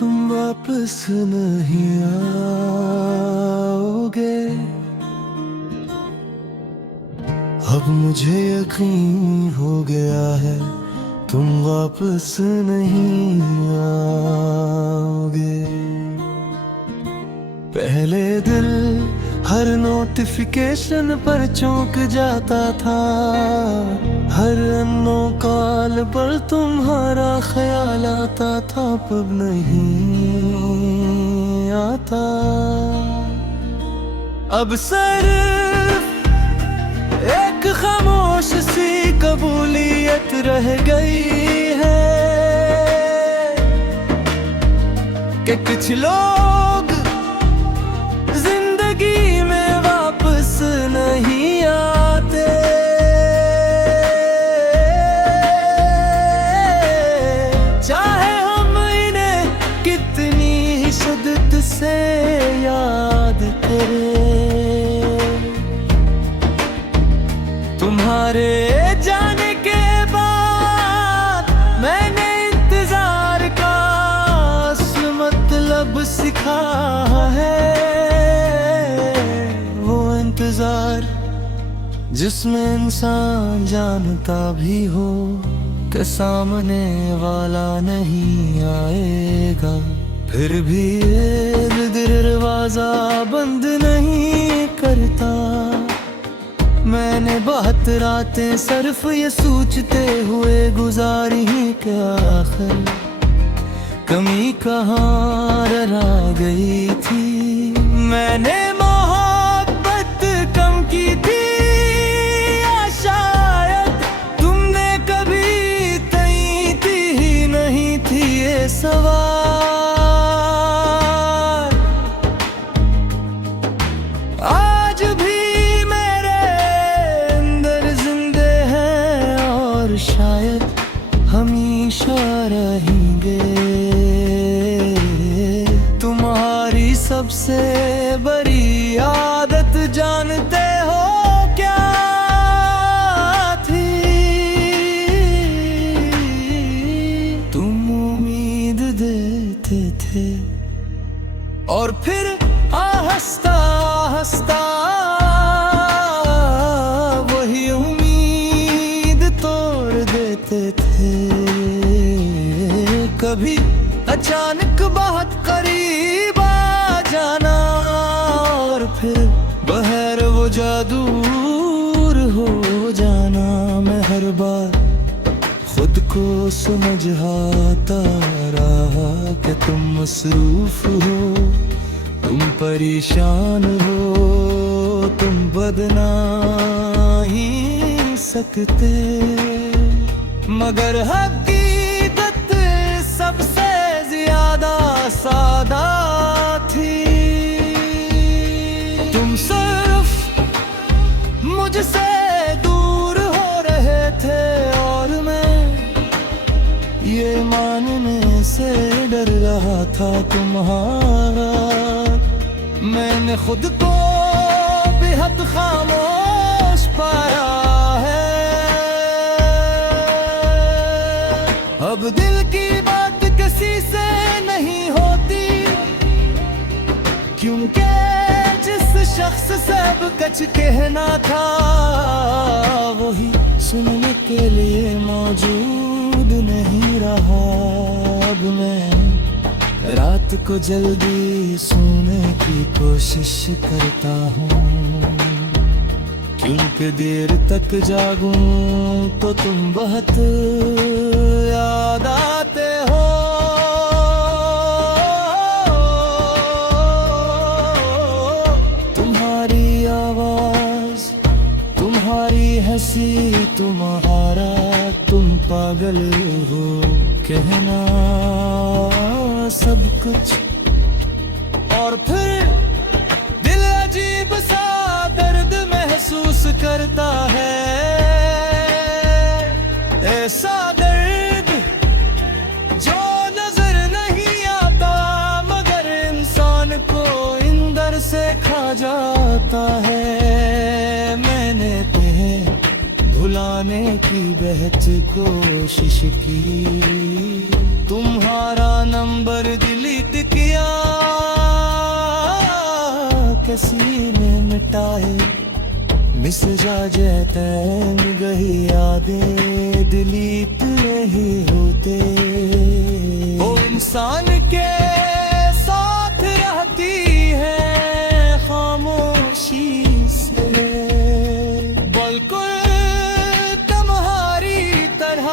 तुम वापस नहीं आओगे। अब मुझे यकीन हो गया है तुम वापस नहीं आओगे। पहले दिल हर नोटिफिकेशन पर चौंक जाता था, हर अननोन कॉल पर तुम्हारा ख्याल आता था, अब नहीं आता। अब सिर्फ एक खामोश सी कबूलियत रह गई है कि कुछ लोग जिंदगी में वापस नहीं आते। चाहे हम इन्हें कितनी ही शिद्दत से याद करें, तुम्हारे जाने के बाद मैंने इंतजार का मतलब सीखा है। वो इंतजार जिसमें इंसान जानता भी हो कि सामने वाला नहीं आएगा, फिर भी ये दरवाजा बंद नहीं करता। मैंने बहुत रातें सिर्फ ये सोचते हुए गुजारी कि आखिर कमी कहाँ रह गई थी। मैंने मोहब्बत कम की थी या शायद तुमने कभी तई थी ही नहीं थी ये सवाल। आज भी शायद हमेशा रहेंगे। तुम्हारी सबसे बड़ी आदत जानते हो क्या थी? तुम उम्मीद देते थे और फिर आहिस्ता आहिस्ता थे। कभी अचानक बहुत करीब आ जाना और फिर बहर वो जादूर हो जाना। मैं हर बार खुद को समझाता रहा कि तुम मसरूफ हो, तुम परेशान हो, तुम बदना ही सकते। मगर हकीकत सबसे ज्यादा सादा थी। तुम सिर्फ मुझसे दूर हो रहे थे और मैं ये मानने से डर रहा था तुम्हारा। मैंने खुद को बेहद खामोश पाया है। अब दिल की बात किसी से नहीं होती, क्योंकि जिस शख्स से अब कुछ कहना था वही सुनने के लिए मौजूद नहीं रहा। अब मैं रात को जल्दी सोने की कोशिश करता हूँ, क्योंकि देर तक जागूं तो तुम बहुत याद आते हो। तुम्हारी आवाज, तुम्हारी हंसी, तुम्हारा तुम पागल हो कहना सब कुछ। और फिर दिल अजीब सा दर्द महसूस करता है, ऐसा दर्द जो नजर नहीं आता मगर इंसान को अंदर से खा जाता है। मैंने तुम्हें भुलाने की बेहद कोशिश की, तुम्हारा नंबर दिली घसीट किया किसी ने मिटाए मिस जा जैतैन गही यादें दिलीप नहीं होते वो इंसान के साथ रहती है खामोशी से बिल्कुल तुम्हारी तरह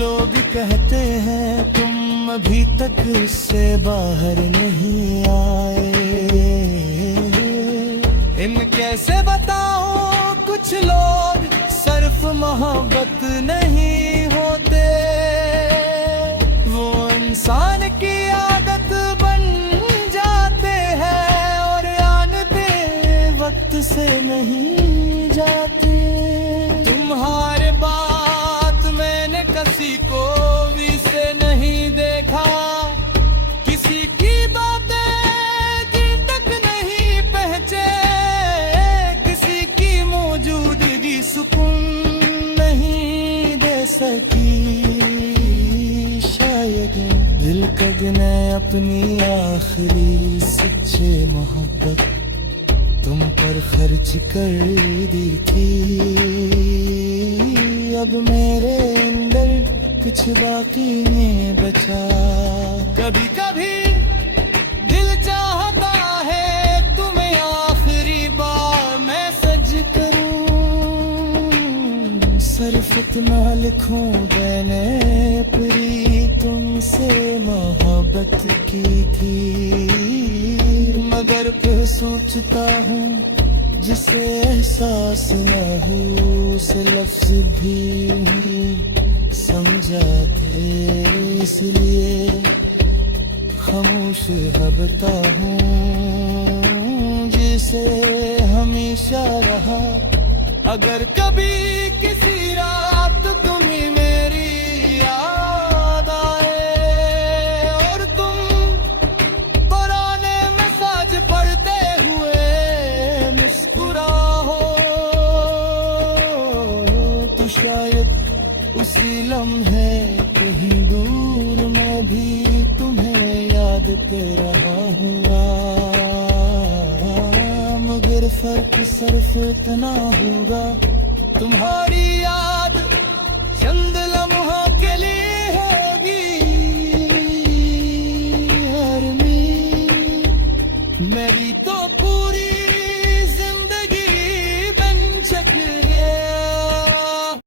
लोग कहते हैं तुम अभी तक इससे बाहर नहीं आए इन कैसे बताऊं कुछ लोग सिर्फ मोहब्बत नहीं होते वो इंसान की आदत बन जाते हैं और आने वक्त से नहीं जाते तुम्हारे बात मैंने किसी को भी से नहीं देखा किसी की बातें दिल तक नहीं पहुंचे किसी की मौजूदगी सुकून नहीं दे सकी शायद दिल कद ने अपनी आखिरी सच्चे मोहब्बत तुम पर खर्च कर दी थी अब मेरे अंदर कुछ बाकी नहीं बचा कभी कभी दिल चाहता है तुम्हें आखिरी बार मैसेज करूं सिर्फ इतना लिखूं मैंने पूरी तुमसे मोहब्बत की थी मगर फिर सोचता हूँ जिसे एहसास न हो उसे लफ्ज भी समझाते इसलिए खामोश हबता हूँ जिसे हमेशा रहा अगर कभी किसी रात तुम्हें मेरी याद आए और तुम पुराने मैसेज पढ़ते हुए मुस्कुराओ तो शायद उसी लम्हे कहीं दूर मैं भी तुम्हें याद कर रहा हूँ मगर फर्क सिर्फ इतना होगा तुम्हारी